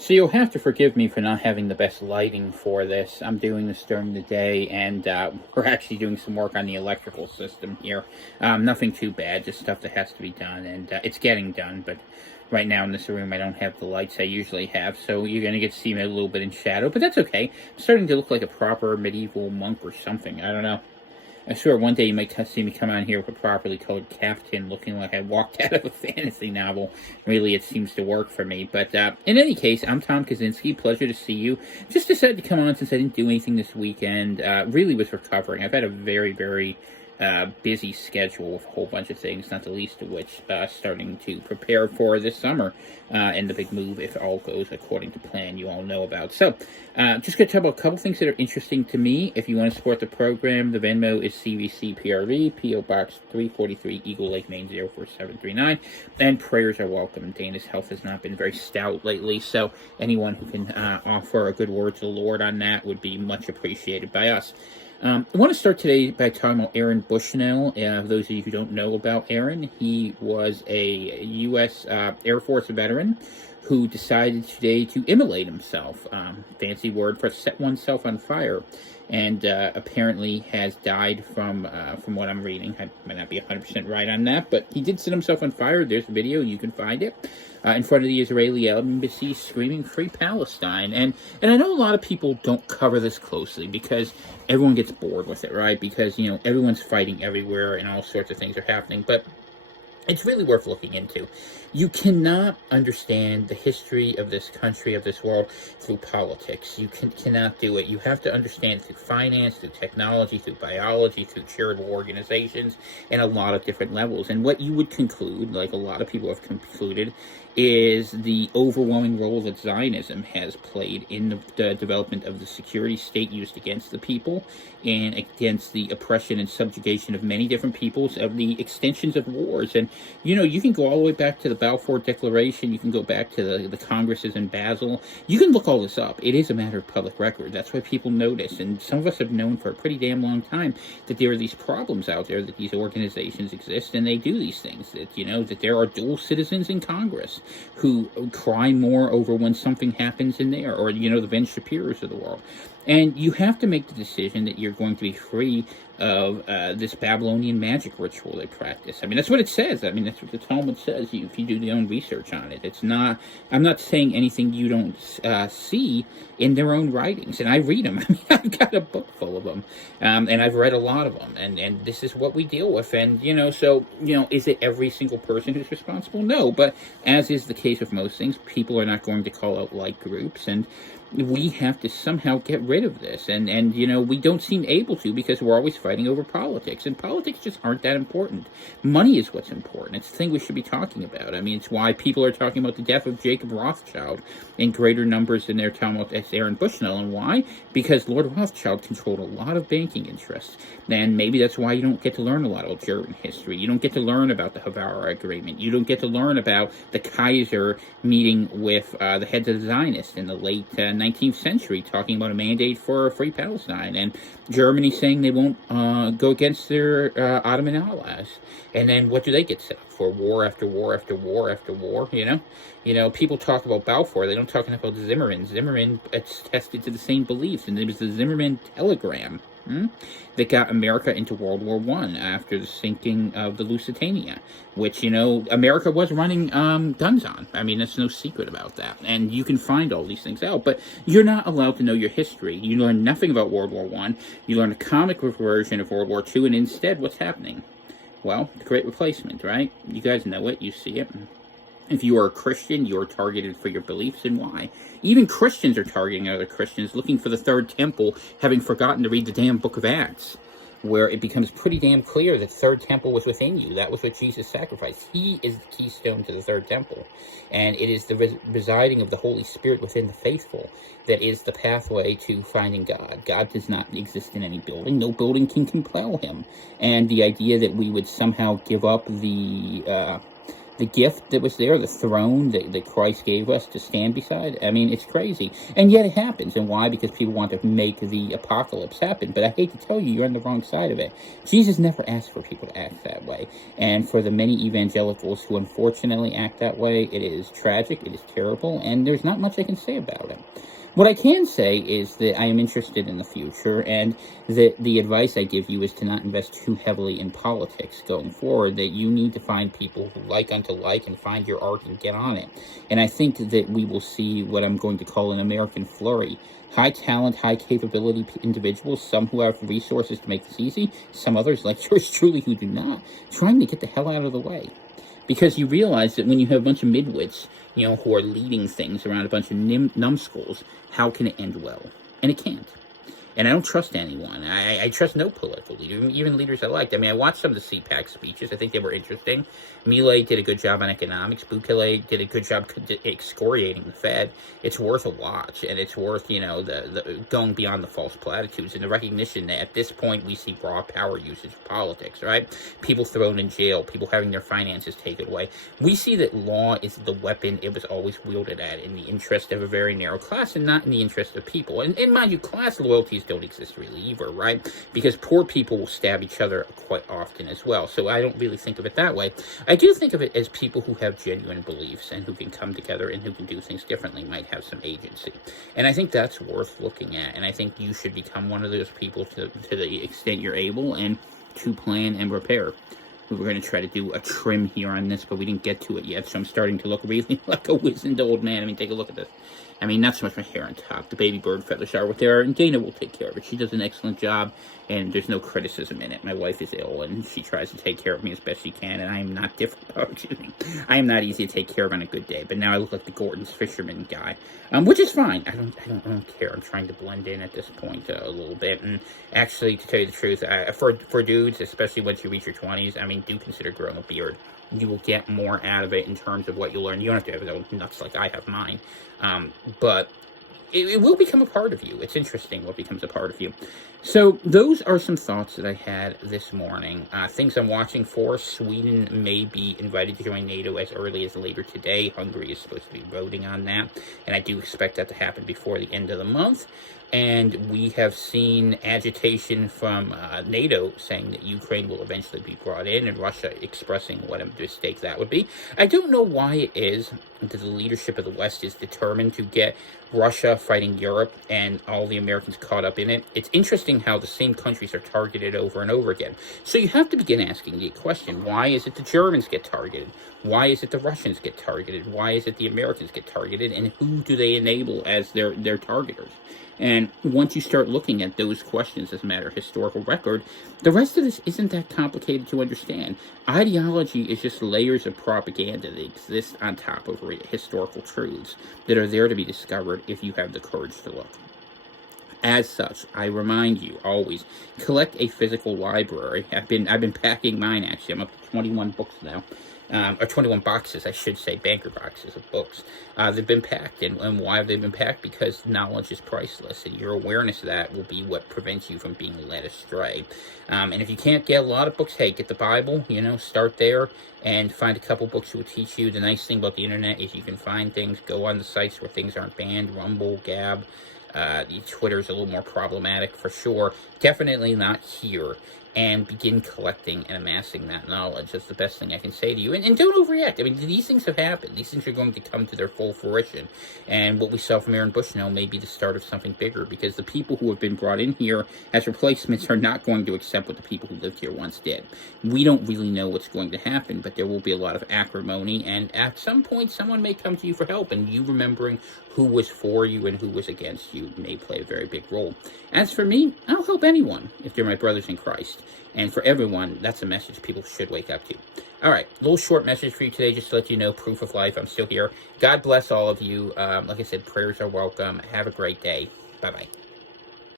So you'll have to forgive me for not having the best lighting for this. I'm doing this during the day, and we're actually doing some work on the electrical system here. Nothing too bad, just stuff that has to be done, and it's getting done, but right now in this room I don't have the lights I usually have, so you're going to get to see me a little bit in shadow, but that's okay. I'm starting to look like a proper medieval monk or something, I don't know. I swear one day you might see me come on here with a properly colored caftan looking like I walked out of a fantasy novel. Really, it seems to work for me. But in any case, I'm Tom Kaczynski. Pleasure to see you. Just decided to come on since I didn't do anything this weekend. Really was recovering. I've had a very, very busy schedule with a whole bunch of things, not the least of which starting to prepare for this summer and the big move, if all goes according to plan, you all know about. So, just going to talk about a couple things that are interesting to me. If you want to support the program, the Venmo is CVCPRV, P.O. Box 343, Eagle Lake, Maine 04739, and prayers are welcome. Dana's health has not been very stout lately, so anyone who can offer a good word to the Lord on that would be much appreciated by us. I want to start today by talking about Aaron Bushnell. Those of you who don't know about Aaron, he was a U.S. Air Force veteran who decided today to immolate himself. Fancy word for set oneself on fire. And apparently has died from what I'm reading. I might not be 100% right on that, but he did set himself on fire. There's a video, you can find it, in front of the Israeli embassy screaming Free Palestine. And I know a lot of people don't cover this closely because everyone gets bored with it, right? Because, you know, everyone's fighting everywhere and all sorts of things are happening. But it's really worth looking into. You cannot understand the history of this country, of this world, through politics. You cannot do it. You have to understand through finance, through technology, through biology, through charitable organizations, and a lot of different levels. And what you would conclude, like a lot of people have concluded, is the overwhelming role that Zionism has played in the development of the security state used against the people and against the oppression and subjugation of many different peoples, of the extensions of wars. And, you know, you can go all the way back to the Balfour Declaration. You can go back to the Congresses in Basel. You can look all this up. It is a matter of public record. That's why people notice. And some of us have known for a pretty damn long time that there are these problems out there, that these organizations exist, and they do these things. That, you know, that there are dual citizens in Congress who cry more over when something happens in there, or, you know, the Ben Shapiro's of the world. And you have to make the decision that you're going to be free of this Babylonian magic ritual they practice. I mean, that's what it says. I mean, that's what the Talmud says, if you do your own research on it. It's not, I'm not saying anything you don't see in their own writings. And I read them. I mean, I've got a book full of them. And I've read a lot of them. And this is what we deal with. And, you know, so, you know, is it every single person who's responsible? No. But as is the case with most things, people are not going to call out like groups. And we have to somehow get rid of this. And you know, we don't seem able to because we're always fighting over politics. And politics just aren't that important. Money is what's important. It's the thing we should be talking about. I mean, it's why people are talking about the death of Jacob Rothschild in greater numbers than they're talking about Aaron Bushnell. And why? Because Lord Rothschild controlled a lot of banking interests. And maybe that's why you don't get to learn a lot about German history. You don't get to learn about the Havara Agreement. You don't get to learn about the Kaiser meeting with the heads of the Zionists in the late 19th century, talking about a mandate for Free Palestine, and Germany saying they won't go against their Ottoman allies. And then what do they get set up for? War after war after war after war, you know? People talk about Balfour, they don't talk about Zimmerman. Zimmerman attested to the same beliefs, and it was the Zimmerman telegram that got America into World War I after the sinking of the Lusitania, which, you know, America was running guns on. I mean, there's no secret about that. And you can find all these things out, but you're not allowed to know your history. You learn nothing about World War I. You learn a comic version of World War II, and instead, what's happening? Well, the Great Replacement, right? You guys know it. You see it. If you are a Christian, you are targeted for your beliefs, and why. Even Christians are targeting other Christians, looking for the third temple, having forgotten to read the damn book of Acts, where it becomes pretty damn clear that the third temple was within you. That was what Jesus sacrificed. He is the keystone to the third temple. And it is the residing of the Holy Spirit within the faithful that is the pathway to finding God. God does not exist in any building. No building can compel him. And the idea that we would somehow give up the the gift that was there, the throne that Christ gave us to stand beside. I mean, it's crazy. And yet it happens. And why? Because people want to make the apocalypse happen. But I hate to tell you, you're on the wrong side of it. Jesus never asked for people to act that way. And for the many evangelicals who unfortunately act that way, it is tragic, it is terrible, and there's not much I can say about it. What I can say is that I am interested in the future, and that the advice I give you is to not invest too heavily in politics going forward, that you need to find people who like unto like and find your art and get on it. And I think that we will see what I'm going to call an American flurry. High talent, high capability individuals, some who have resources to make this easy, some others, like yours truly, who do not, trying to get the hell out of the way. Because you realize that when you have a bunch of midwits, who are leading things around a bunch of numbskulls, how can it end well? And it can't. And I don't trust anyone. I trust no political leader, even leaders I liked. I mean, I watched some of the CPAC speeches. I think they were interesting. Milei did a good job on economics. Bukele did a good job excoriating the Fed. It's worth a watch, and it's worth, the going beyond the false platitudes and the recognition that at this point we see raw power usage of politics, right? People thrown in jail, people having their finances taken away. We see that law is the weapon it was always wielded at in the interest of a very narrow class and not in the interest of people. And mind you, class loyalties don't exist really either, right? Because poor people will stab each other quite often as well. So I don't really think of it that way. I do think of it as people who have genuine beliefs and who can come together and who can do things differently might have some agency. And I think that's worth looking at. And I think you should become one of those people to the extent you're able and to plan and prepare. We were going to try to do a trim here on this, but we didn't get to it yet, so I'm starting to look really like a wizened old man. I mean, take a look at this. I mean, not so much my hair on top. The baby bird feathers are what they are, and Dana will take care of it. She does an excellent job, and there's no criticism in it. My wife is ill, and she tries to take care of me as best she can, and I am not different. Excuse me. I am not easy to take care of on a good day, but now I look like the Gordon's fisherman guy, which is fine. I don't care. I'm trying to blend in at this point a little bit, and actually, to tell you the truth, for dudes, especially once you reach your 20s, I mean, do consider growing a beard. You will get more out of it in terms of what you learn. You don't have to have those nuts like I have mine. But it will become a part of you. It's interesting what becomes a part of you. So those are some thoughts that I had this morning. Things I'm watching for. Sweden may be invited to join NATO as early as later today. Hungary is supposed to be voting on that. And I do expect that to happen before the end of the month. And we have seen agitation from NATO saying that Ukraine will eventually be brought in, and Russia expressing what a mistake that would be. I don't know why it is that the leadership of the West is determined to get Russia fighting Europe and all the Americans caught up in it. It's interesting how the same countries are targeted over and over again. So you have to begin asking the question, why is it the Germans get targeted? Why is it the Russians get targeted? Why is it the Americans get targeted? And who do they enable as their targeters? And once you start looking at those questions as a matter of historical record, the rest of this isn't that complicated to understand. Ideology is just layers of propaganda that exist on top of historical truths that are there to be discovered if you have the courage to look. As such, I remind you always, collect a physical library. I've been packing mine, actually. I'm up to 21 books now. Or 21 boxes, I should say, banker boxes of books. They've been packed, and why have they been packed? Because knowledge is priceless, and your awareness of that will be what prevents you from being led astray. And if you can't get a lot of books, hey, get the Bible, start there, and find a couple books that will teach you. The nice thing about the internet is you can find things, go on the sites where things aren't banned, Rumble, Gab. Twitter's a little more problematic for sure. Definitely not here. And begin collecting and amassing that knowledge. That's the best thing I can say to you. And don't overreact. I mean, these things have happened. These things are going to come to their full fruition. And what we saw from Aaron Bushnell may be the start of something bigger, because the people who have been brought in here as replacements are not going to accept what the people who lived here once did. We don't really know what's going to happen, but there will be a lot of acrimony. And at some point, someone may come to you for help. And you remembering who was for you and who was against you may play a very big role. As for me, I'll help anyone if they're my brothers in Christ. And for everyone, that's a message people should wake up to. All right, little short message for you today, just to let you know, proof of life, I'm still here. God bless all of you. Like I said, prayers are welcome. Have a great day. Bye-bye.